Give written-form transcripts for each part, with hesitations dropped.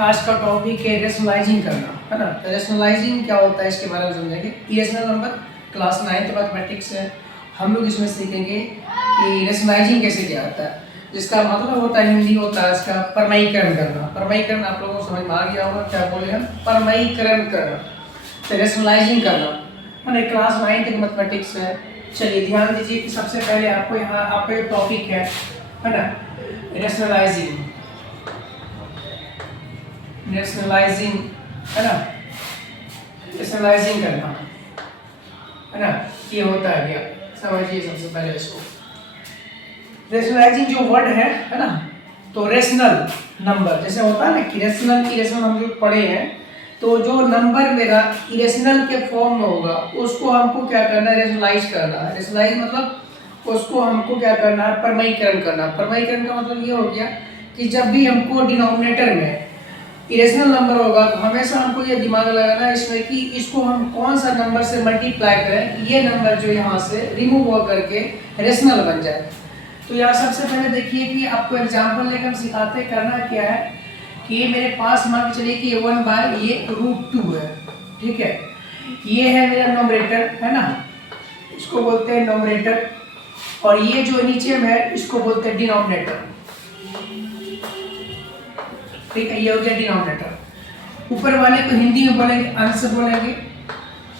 आज का टॉपिक है रेशनलाइजिंग करना, है ना। रेशनलाइजिंग क्या होता है इसके बारे में समझेंगे। Irrational number class 9th mathematics है, हम लोग इसमें सीखेंगे कि रेशनलाइजिंग कैसे किया जाता है, जिसका मतलब होता है हिंदी होता है इसका परमयीकरण करना। परमयीकरण आप लोगों को समझ में आ गया होगा, क्या बोले हम, परमयीकरण करना, तो रेशनलाइजिंग करना, है ना। क्लास 9th मैथमेटिक्स है। चलिए ध्यान दीजिए कि सबसे पहले आपको यहाँ आपका एक टॉपिक है ना, रेशनलाइजिंग। रेशनलाइजिंग है ना, रेशनलाइजिंग करना, है ना, ये होता है क्या, समझिए सबसे पहले इसको। रेशनलाइजिंग जो वर्ड है ना, तो रेशनल नंबर जैसे होता है ना कि रेशनल इरेशनल हम लोग पढ़े हैं, तो जो नंबर मेरा इरेशनल के फॉर्म में होगा उसको हमको क्या करना है, रेशनलाइज करना है। रेशनलाइज मतलब उसको हमको क्या करना है, परमयीकरण करना। परमयीकरण का मतलब ये हो गया कि जब भी हमको डिनोमिनेटर में इरेशनल नंबर होगा तो हमेशा हमको ये दिमाग लगाना है इसमें कि इसको हम कौन सा नंबर से मल्टीप्लाई करें कि ये नंबर जो यहाँ से रिमूव हो करके रेशनल बन जाए। तो यहाँ सबसे पहले देखिए कि आपको एग्जाम्पल लेकर हम सिखाते करना क्या है कि ये मेरे पास मान के चलिए कि 1 ये √2 है, ठीक है। ये है मेरा नोमरेटर, है ना, इसको बोलते हैं नोमरेटर, और ये जो नीचे में है इसको बोलते हैं डिनोमिनेटर, ठीक है। ये हो गया डिनोमिनेटर। ऊपर वाले को हिंदी में बोलेंगे अंश बोलेंगे,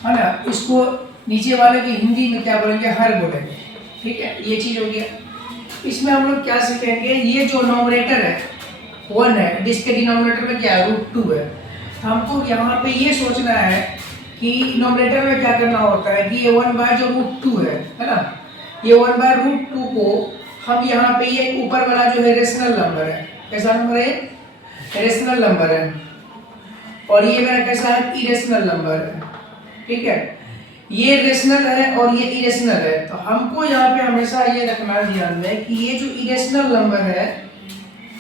है ना, इसको नीचे वाले को हिंदी में क्या बोलेंगे, हर बोलेंगे, ठीक है। ये चीज हो गया। इसमें हम लोग क्या सीखेंगे, ये जो नोमरेटर है 1 है, जिसके डिनोमिनेटर में क्या है, √2 है। हमको यहाँ पे ये सोचना है कि नोमरेटर में क्या करना होता है कि ये 1 जो √2 है ना, ये 1/√2 को हम यहाँ पे ये ऊपर वाला जो है रेशनल नंबर है, कैसा नंबर है, रेशनल नंबर है, और ये मेरा कैसा है, इरेशनल नंबर है, ठीक है। ये रेशनल है और ये इरेशनल है, तो हमको यहाँ पे हमेशा ये रखना ध्यान में कि ये जो इरेशनल नंबर है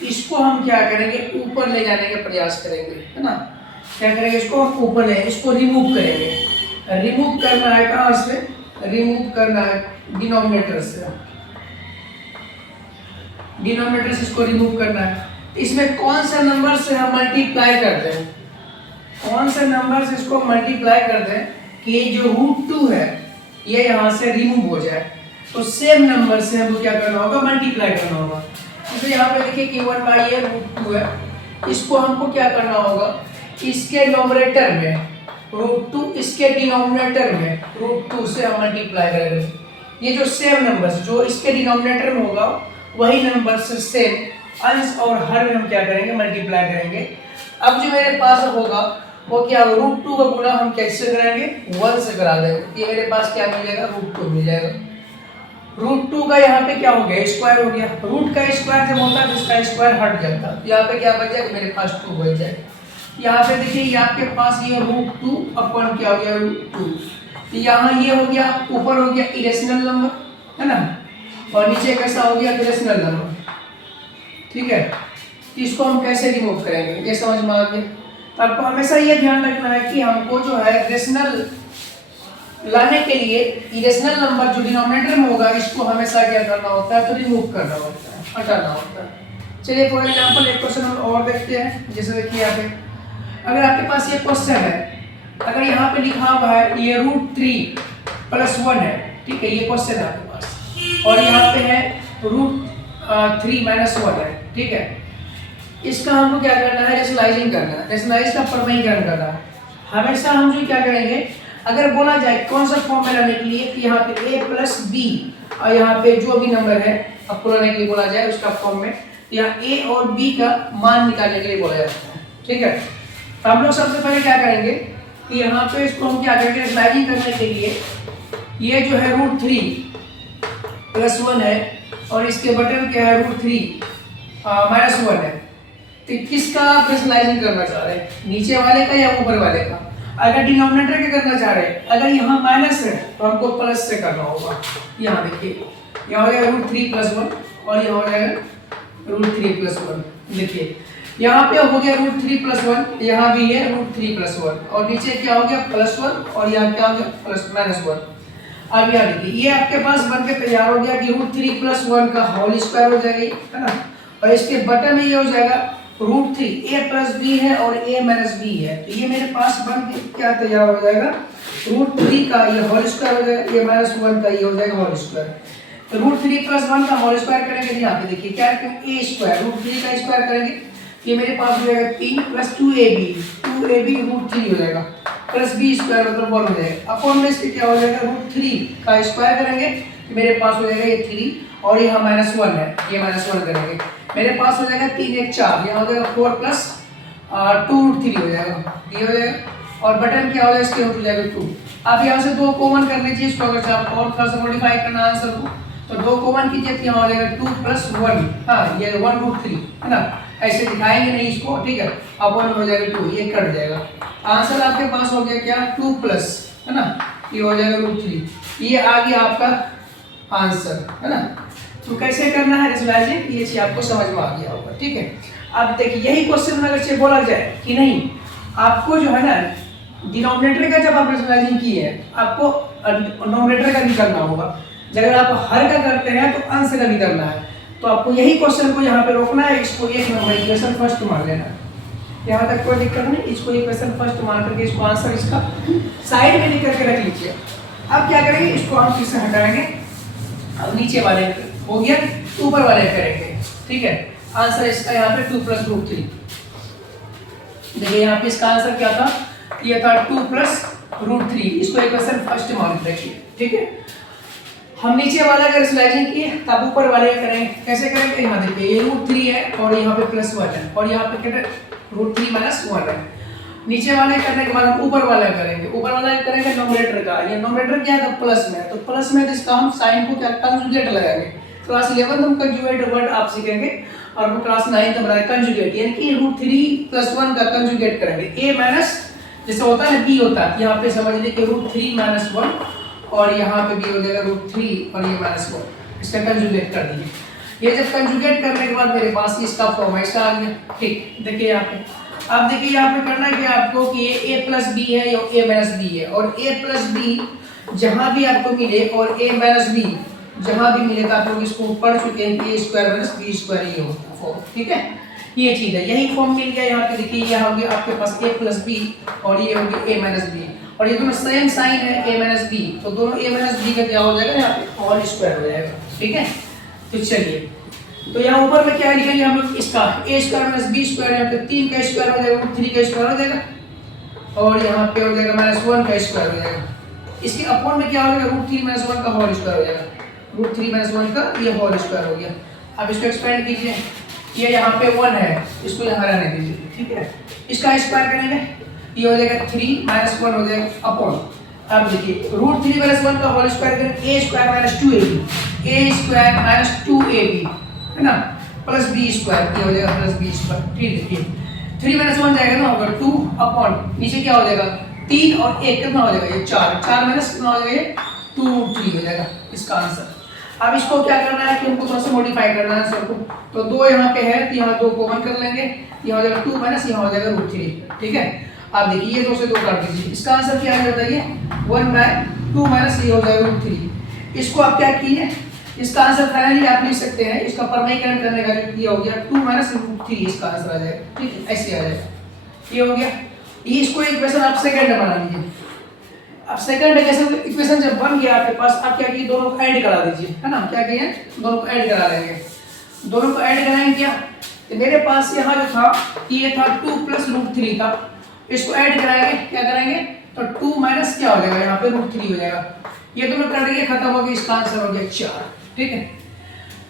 इसको हम क्या करेंगे, ऊपर ले जाने का प्रयास करेंगे, है ना। क्या करेंगे, इसको हम ऊपर ले, इसको रिमूव करेंगे। रिमूव करना है कहाँ से, रिमूव करना है डिनोमिनेटर से, डिनोमिनेटर से इसको रिमूव करना है। इसमें कौन सा नंबर से हम मल्टीप्लाई करते हैं, कौन से नंबर से इसको मल्टीप्लाई करते हैं कि ये जो √2 है ये यहाँ से रिमूव हो जाए, तो सेम नंबर से हमको क्या करना होगा, मल्टीप्लाई करना होगा। तो यहाँ पे देखिए कि 1 ये √2 है, इसको हमको क्या करना होगा, इसके नोमरेटर में √2, इसके डिनोमिनेटर में √2 से हम मल्टीप्लाई करेंगे। ये जो सेम नंबर जो इसके डिनोमिनेटर में होगा वही नंबर से सेम अंश और हर में हम क्या करेंगे, मल्टीप्लाई करेंगे। अब जो मेरे पास होगा वो क्या, √2 का गुणा हम कैसे कराएंगे, 1 से करा देंगे। ये मेरे पास क्या मिल जाएगा, √2 मिल जाएगा। √2 का यहाँ पे क्या हो गया, स्क्वायर हो गया। रूट का स्क्वायर जब होता है तो इसका स्क्वायर हट जाता है, तो यहाँ पे क्या बच जाएगा, मेरे पास 2 बच जाएगा। यहाँ पे देखिए ये आपके पास ये √2 अपन क्या हो गया, √2, तो यहाँ ये हो गया, ऊपर हो गया इरेशनल नंबर, है ना, और नीचे कैसा हो गया, इरेशनल नंबर, ठीक है। इसको हम कैसे रिमूव करेंगे, ये समझ में आ गया। तो आपको हमेशा ये ध्यान रखना है कि हमको जो है रेशनल लाने के लिए इरेशनल नंबर जो डिनोमिनेटर में होगा इसको हमेशा क्या करना होता है, तो रिमूव करना होता है, हटाना होता है। चलिए फॉर एग्जांपल एक क्वेश्चन हम और देखते हैं। जैसे देखिए यहाँ पे अगर आपके पास ये क्वेश्चन है, अगर यहाँ पे लिखा हुआ है ये √3 + 1 है, ठीक है, ये क्वेश्चन है आपके पास, और यहाँ पे है √3 - 1 है, ठीक है। इसका हमको क्या करना है, रेशनलाइजिंग करना है, रेशनलाइज का परमयीकरण करना है। हमेशा हम जो क्या करेंगे, अगर बोला जाए कौन सा फॉर्म में लाने के लिए कि यहाँ पे a + b और यहाँ पे जो भी नंबर है आपको लाने के लिए बोला जाए उसका फॉर्म में, यहाँ a और b का मान निकालने के लिए बोला जाता है, ठीक है। तो हम लोग सबसे पहले क्या करेंगे कि यहाँ पे इसको हम क्या करेंगे, रेशनलाइजिंग करने के लिए ये जो है √3 + 1 है और इसके बटन क्या है, √3 - 1 है। तो किसका आप रेशनलाइजिंग करना चाह रहे हैं, नीचे वाले का या ऊपर वाले का। अगर डिनोमिनेटर के करना चाह रहे हैं, अगर यहाँ माइनस है तो हमको प्लस से करना होगा। यहाँ देखिए यहाँ हो जाएगा √3 + 1 और यहाँ हो जाएगा √3 + 1। देखिए यहाँ पे हो गया √3 + 1, यहाँ भी है √3 + 1 और नीचे क्या हो गया, +1 और यहाँ क्या हो गया, -1। अब यहाँ देखिए ये आपके पास बन के तैयार हो गया कि √3 + 1 का होल स्क्वायर हो जाएगी, है ना, और इसके बटन में ये हो जाएगा √3 a प्लस बी है और a माइनस बी है, तो ये मेरे पास बन के क्या तैयार हो जाएगा, √3 का ये होल स्क्वायर हो जाएगा, a माइनस 1 का ये हो जाएगा होल स्क्वायर। तो √3 + 1 का होल स्क्वायर करेंगे, यहाँ पे देखिए क्या करेंगे, a स्क्वायर √3 का स्क्वायर करेंगे, ये मेरे पास हो जाएगा 3 + 2ab √3 हो जाएगा, प्लस b स्क्वायर मतलब 1 हो जाएगा, अपॉन में इसके क्या हो जाएगा, √3 का स्क्वायर करेंगे तो मेरे पास हो जाएगा ये 3 और यहाँ -1 है, ये -1 करेंगे मेरे पास हो जाएगा 3 1 4, यहाँ हो जाएगा 4 + 2 √3 हो जाएगा, ये हो जाएगा और बटन क्या हो जाएगा, इसके हो जाएगा 2। अब यहाँ से 2 कॉमन कर लीजिए इसको, अगर आप और थोड़ा सा मॉडिफाई करना आंसर को, तो 2 कॉमन कीजिए तो यहाँ हो जाएगा 2 + 1, हाँ ये 1 √3 है ना, ऐसे दिखाएंगे नहीं इसको, ठीक है, अब 1 हो जाएगा 2, ये कट जाएगा, आंसर आपके पास हो गया क्या 2+ है ना, ये हो जाएगा √3, ये आ गया आपका आंसर है ना। तो कैसे करना है रेशनलाइजिंग, ये चीज आपको समझ में आ गया होगा, ठीक है। अब देखिए यही क्वेश्चन में अगर बोला जाए कि नहीं आपको जो है ना डिनोमिनेटर का जब आप रेशनलाइजिंग किए हैं आपको नोमिनेटर का भी करना होगा, अगर आप हर का करते हैं तो अंश का भी करना है, तो आपको यही क्वेश्चन को यहाँ पे रोकना है, इसको एक नंबर इक्वेशन फर्स्ट मान लेना है, यहाँ तक कोई दिक्कत नहीं, इसको इक्वेशन फर्स्ट मान करके इसको आंसर इसका साइड में लिख करके रख लीजिए। अब क्या करेंगे, इसको हम फिर से हटाएंगे, अब नीचे वाले हो गया, ऊपर वाले करेंगे, ठीक है। आंसर इसका यहाँ पे 2 + √3, देखिए यहाँ पे इसका आंसर क्या था, ये था 2 + √3, इसको इक्वेशन फर्स्ट मान के रखिए, ठीक है। हम नीचे वाला का रेशनलाइजिंग किए तब ऊपर वाले करेंगे, कैसे करेंगे, यहाँ देखिए ये √3 है और यहाँ पे +1 है और यहाँ पे क्या है √3 - 1 है, नीचे वाले करने के बाद हम ऊपर वाला करेंगे, ऊपर वाला करेंगे नोमिनेटर का, ये नोमिनेटर क्या है तो प्लस में है, तो प्लस में इसका हम साइन को क्या कंजुगेट लगाएंगे, क्लास 11 हम कंजुगेट वर्ड आप सीखेंगे और क्लास 9 तक बनाए कंजुगेट, यानी कि √3 + 1 का कंजुगेट करेंगे, a माइनस जैसे होता है ना b होता है, यहाँ पे समझ लीजिए √3 - 1 और यहाँ पे भी हो जाएगा √3 और ये -1, इसका कंजुगेट कर दीजिए। ये जब कंजुगेट करने के बाद मेरे पास इसका फॉर्म ऐसा आ गया, ठीक, देखिए यहाँ पे, अब देखिए यहाँ पे करना है कि आपको कि ये a + b है या a - b है, और a + b जहाँ भी आपको मिले और a - b जहाँ भी मिले तो आप लोग इसको पढ़ चुके हैं कि a² - b² ये होता है फॉर्म, ठीक है, ये चीज़ है, यही फॉर्म मिल गया यहाँ पे, देखिए ये हो गया आपके पास a + b और ये हो गया a - b, और ये दोनों सेम साइन है a - b, तो दोनों a - b का क्या हो जाएगा यहाँ पे होल स्क्वायर हो जाएगा, ठीक है। तो चलिए, तो यहाँ ऊपर में क्या लिखेंगे हम लोग, इसका a² - b² यहाँ पे 3 का स्क्वायर हो जाएगा, √3 का स्क्वायर हो जाएगा और यहाँ पे हो जाएगा -1 का स्क्वायर हो जाएगा, इसके अपॉन में क्या हो जाएगा √3 - 1 का होल स्क्वायर हो जाएगा, √3 - 1 का ये होल स्क्वायर हो गया। अब इसको एक्सपेंड कीजिए, ये यहाँ पे 1 है, इसको यहाँ रहने दीजिए, ठीक है, इसका स्क्वायर करेंगे, ये हो जाएगा 3 - 1 हो जाएगा अपॉन, अब देखिए √3 - 1 का होल स्क्वायर करेंगे, a² - 2ab है ना, प्लस b² ये हो जाएगा +b², ठीक है, 3 - 1 जाएगा ना, होगा 2 अपॉन नीचे क्या हो जाएगा 3 और 1 कितना हो जाएगा, ये 4 माइनस कितना हो जाएगा, ये 2√3 हो जाएगा इसका आंसर। अब इसको क्या करना है कि हमको थोड़ा सा मॉडिफाई करना है आंसर को, तो 2 यहाँ पे है तो यहाँ 2 कॉमन कर लेंगे, यहाँ हो जाएगा 2 माइनस यहाँ हो जाएगा √3, ठीक है। अब देखिए ये 2 से 2 काट दीजिए, इसका आंसर क्या है बताइए, 1/2 माइनस ये हो जाएगा √3, इसको आप क्या किए, इसका आंसर फाइनली आप लिख सकते हैं, इसका परमाणुकरण करने का जो किया हो गया 2 - √3 इसका आंसर आ जाएगा, ठीक है, ऐसे आ जाएगा, ये हो गया। ये इसको इक्वेशन आप सेकंड में बना लीजिए, अब सेकंड इक्वेशन जब बन गया आपके पास, आप क्या किए दोनों को ऐड करा दीजिए, है ना, क्या किए दोनों को ऐड करा लेंगे, दोनों को ऐड कराएंगे क्या, तो मेरे पास यहाँ जो था ये था 2 + √3 था, इसको ऐड कराएंगे, क्या करेंगे तो 2 माइनस क्या हो जाएगा यहाँ पे √3 हो जाएगा, ये दोनों कट गए खत्म हो गए, इसका आंसर हो गया 4, ठीक है।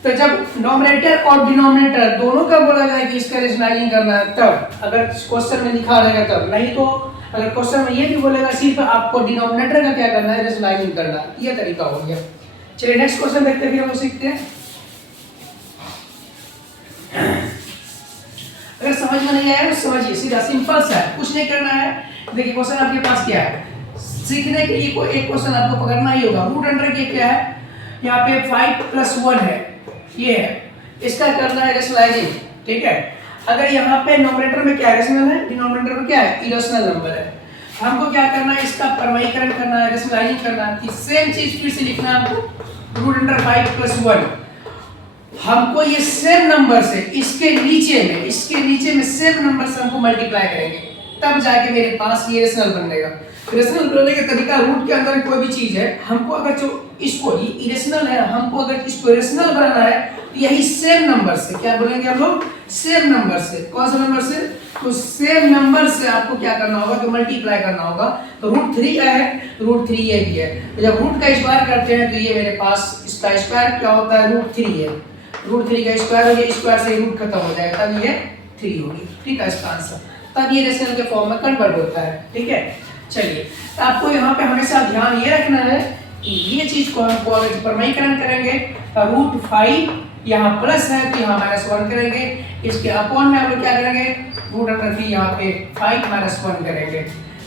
तो जब नोमिनेटर और डिनोमिनेटर दोनों का बोला जाए कि इसका रेशनलाइजिंग करना है तब, अगर क्वेश्चन में लिखा रहेगा तब, नहीं तो अगर क्वेश्चन में ये भी बोलेगा सिर्फ आपको डिनोमिनेटर का क्या करना है रेशनलाइजिंग करना है, ये तरीका हो गया। चलिए नेक्स्ट क्वेश्चन देखते हैं, फिर हम सीखते हैं। अगर समझ में नहीं आया तो समझिए, सीधा सिंपल सा है, कुछ नहीं करना है। देखिए क्वेश्चन आपके पास क्या है, सीखने के लिए कोई एक क्वेश्चन आपको पकड़ना ही होगा। रूट अंडर के क्या है, यहाँ पे 5 + 1 है, ये है, इसका करना है रेशनलाइजिंग, ठीक है। अगर यहाँ पे नोमिनेटर में क्या रेशनल है, डिनोमिनेटर में क्या है इरेशनल नंबर है, हमको क्या करना है इसका परमाणुकरण करना है, रेशनलाइजिंग करना है। सेम चीज फिर से लिखना है हमको, रूट अंडर 5 + 1 हमको ये सेम नंबर से इसके नीचे में सेम नंबर से हमको मल्टीप्लाई करेंगे, तब जाके मेरे पास ये रेशनल बनेगा। रेशनल बनने का तरीका, रूट के अंदर कोई भी चीज है, हमको अगर जो इसको इरेशनल है, हमको अगर इसको रेशनल बनाना है तो यही सेम नंबर से, क्या बोलेंगे हम लोग, सेम नंबर से। कौन सा नंबर से, तो सेम नंबर से आपको क्या करना होगा, तो मल्टीप्लाई करना होगा। तो √3 क्या है, √3 ये भी है। तो जब रूट का स्क्वायर करते हैं तो ये मेरे पास इसका स्क्वायर क्या होता है, √3 है। √3 का स्क्वायर हो गया, स्क्वायर से रूट खत्म हो जाएगा, तब ये 3 होगी। ठीक है, इसका आंसर तब ये रेशनल के फॉर्म में कन्वर्ट होता है। ठीक है, चलिए तो आपको यहाँ पे हमेशा ध्यान ये रखना है कि ये चीज को हमको अगर परमाणुकरण करेंगे तो √5 यहाँ प्लस है तो यहाँ -1 करेंगे, इसके अपॉन में हम लोग क्या करेंगे, √3 यहाँ पे 5 -1 करेंगे।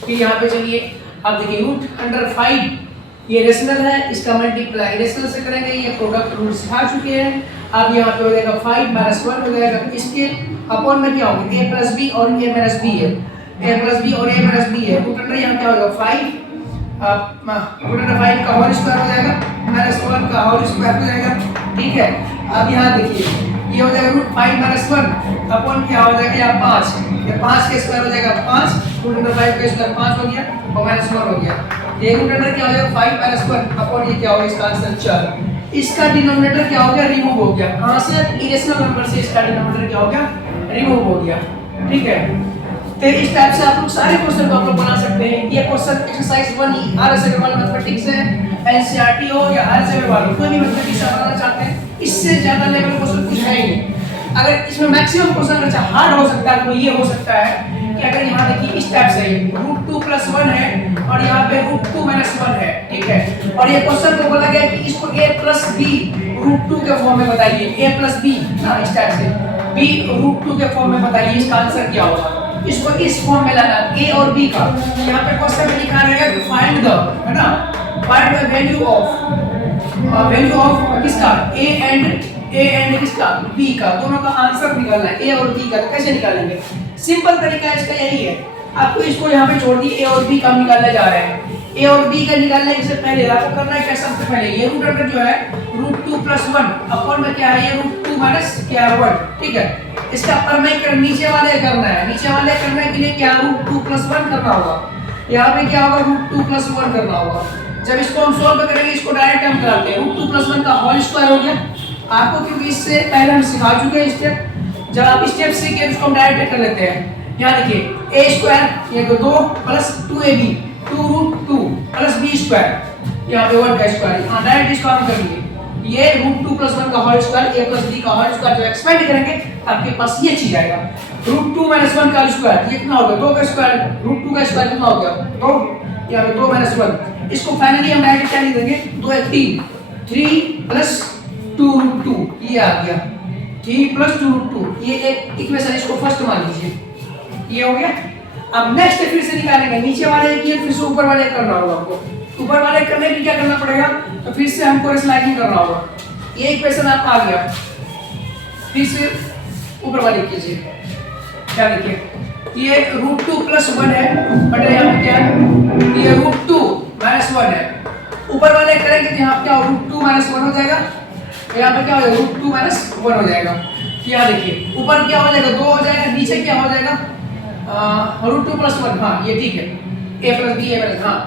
फिर यहाँ पे चलिए अब देखिए √5 ये रेशनल है, इसका मल्टीप्लाई रेशनल से करेंगे, ये प्रोडक्ट रूट सिखा चुके हैं। अब यहाँ पे हो जाएगा 5 -1 हो जाएगा, इसके अपॉन में क्या होगा, a + b और a - b है, a + b और a - b है। √5 यहाँ क्या होगा 5 √5 का होल स्क्वायर हो जाएगा, -1 का होल स्क्वायर हो जाएगा। ठीक है, अब यहाँ देखिए ये हो जाएगा √5 - 1 अपॉन क्या हो जाएगा, यहाँ 5, ये 5 के स्क्वायर हो जाएगा 5, √5 का स्क्वायर 5 हो गया और -1 हो गया। ये √5 क्या हो जाएगा 5 - 1 अपॉन ये क्या होगा, इसका आंसर 4। इसका डिनोमिनेटर क्या हो गया, रिमूव हो गया। कहां से, इरेशनल नंबर से इसका डिनोमिनेटर क्या हो गया, रिमूव हो गया। ठीक है, तो इस टाइप से आप लोग सारे क्वेश्चन को आप लोग बना सकते हैं। ये question exercise 1 R S Agarwal mathematics है, एनसीईआरटी हो या आर एस अग्रवाल हो, कोई भी मैथमेटिक्स आप बनाना चाहते हैं, इससे ज्यादा लेवल क्वेश्चन कुछ है ही नहीं। अगर इसमें मैक्सिमम क्वेश्चन अच्छा हार्ड हो सकता है तो ये हो सकता है कि अगर यहाँ देखिए इस टाइप से √2 + 1 है और यहाँ पे √2 - 1 है। ठीक है, और ये क्वेश्चन को बोला गया कि इसको a + b √2 के फॉर्म में बताइए, a + b ना इस टाइप से b √2 के फॉर्म में बताइए, इसका आंसर क्या होगा। इसको इस फॉर्म में लाना a और b का, यहाँ पे क्वेश्चन में लिखा रहेगा कि फाइंड द, है ना, फाइंड द वैल्यू ऑफ किसका, a एंड किसका, b का, दोनों का आंसर निकालना है, a और b का। तो कैसे निकालेंगे, सिंपल तरीका इसका यही है, आपको इसको यहाँ पे छोड़ दिए, a और b का निकालने जा रहे हैं। a और b का निकालने से पहले आपको करना है क्या, सबसे पहले ये √2 जो है √2 + 1 अपॉन में क्या है, ये √2 - क्या 1। ठीक है, इसका परमाणुकरण नीचे वाले करना है, नीचे वाले करने के लिए क्या √2 + 1 करना होगा, यहाँ पे क्या होगा √2 + 1 करना होगा। जब इसको हम सॉल्व करेंगे, इसको डायरेक्ट हम कराते हैं, √2 + 1 का होल स्क्वायर हो गया आपको, क्योंकि इससे पहले हम सिखा चुके हैं स्टेप। जब आप स्टेप सीखे इसको हम डायरेक्ट कर लेते हैं। यहाँ देखिए a² ये 2 + 2ab 2√2 + b², यहाँ पे 1 का स्क्वायर, यहाँ डायरेक्ट इसको हम करेंगे, ये √2 + 1 का होल स्क्वायर, a + b का होल स्क्वायर, जब एक्सपेंड करेंगे आपके पास ये चीज आएगा। √2 - 1 का स्क्वायर ये कितना होगा, 2 का स्क्वायर, √2 का स्क्वायर कितना हो गया 2, यहाँ पे 2 - 1। इसको फाइनली हम डायरेक्ट क्या लिख देंगे, 2 × 3 + 2√2 ये आ गया, 3 + 2√2, ये एक इक्वेशन, इसको फर्स्ट मान लीजिए, ये हो गया। अब नेक्स्ट फिर से निकालेंगे, नीचे वाले किए फिर से ऊपर वाले करना होगा आपको। ऊपर वाले करने के लिए क्या करना पड़ेगा, तो फिर से हमको रेशनलाइजिंग करना होगा। ये इक्वेशन आपका आ गया, फिर से ऊपर वाले कीजिए, क्या देखिए ये √2 + 1 है, बटे यहाँ पे क्या है, ये √2 - 1 है। ऊपर वाले करेंगे तो यहाँ क्या √2 - 1 हो जाएगा, यहाँ पे क्या हो जाएगा √2 - 1 हो जाएगा। यहाँ देखिए ऊपर क्या हो जाएगा 2 हो जाएगा, नीचे क्या हो जाएगा √2 + 1, हाँ ये ठीक है, a + b a + हाँ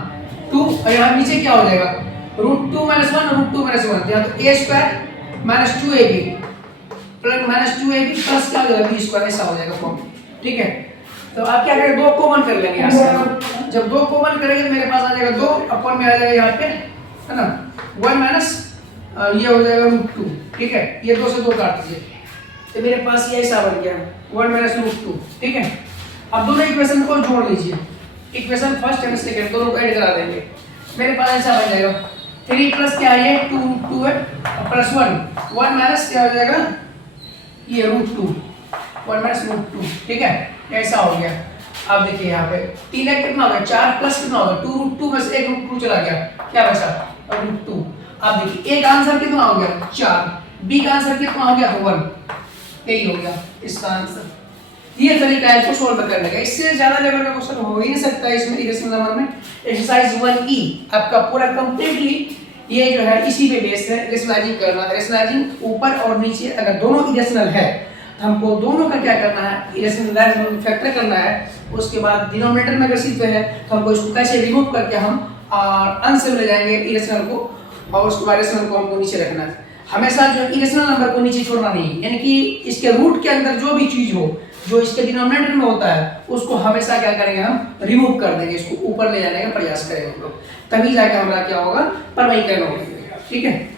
2, और यहाँ नीचे क्या हो जाएगा √2 - 1 √2 - 1, यहाँ तो a² - 2ab प्लस क्या हो जाएगा b², ऐसा हो जाएगा फॉर्म। ठीक है, तो आप क्या करेंगे 2 कॉमन कर लेंगे यहाँ से, जब 2 कॉमन करेंगे तो मेरे पास आ जाएगा 2 अपॉन में आ जाएगा यहाँ पे, है ना, 1 - ये हो जाएगा √2। ठीक है, ये 2 से 2 काट दीजिए, तो मेरे पास ये ऐसा बन गया 1 - √2। ठीक है, अब दोनों इक्वेशन को जोड़ लीजिए, इक्वेशन फर्स्ट एंड सेकंड दोनों को ऐड करा देंगे, मेरे पास ऐसा बन जाएगा 3 + क्या है, 2 है + 1 क्या हो जाएगा, ये √2 1 - √2। ठीक है, ऐसा हो गया। अब देखिए यहाँ पे 3 है कितना होगा 4 प्लस कितना होगा 2√2 में से एक √2 चला गया, क्या बचा √2। अब देखिए ए का आंसर कितना हो गया 4, बी का आंसर कितना हो गया 1, यही हो गया इसका आंसर। ये तरीका है इसको सोल्व करने का, इससे ज्यादा लेवल का क्वेश्चन हो ही नहीं सकता इसमें इरेशनल नंबर में। एक्सरसाइज 1E आपका पूरा कंप्लीटली ये जो है इसी पे बेस है रेशनलाइजिंग करना। रेशनलाइजिंग ऊपर और नीचे अगर दोनों इरेशनल है तो हमको दोनों का क्या करना है, इरेशनल फैक्टर करना है। उसके बाद डिनोमिनेटर में अगर सिर्फ है तो हमको इसको कैसे रिमूव करके हम अंश में ले जाएंगे इरेशनल को, और उसके बाद रेशनल को हमको नीचे रखना है। हमेशा जो इरेशनल नंबर को नीचे छोड़ना नहीं, यानी कि इसके रूट के अंदर जो भी चीज हो जो इसके डिनोमिनेटर में होता है उसको हमेशा क्या करेंगे, हम रिमूव कर देंगे, इसको ऊपर ले जाने का प्रयास करेंगे हम लोग, तभी जाके हमारा क्या होगा, परवैकरण होगा। ठीक है।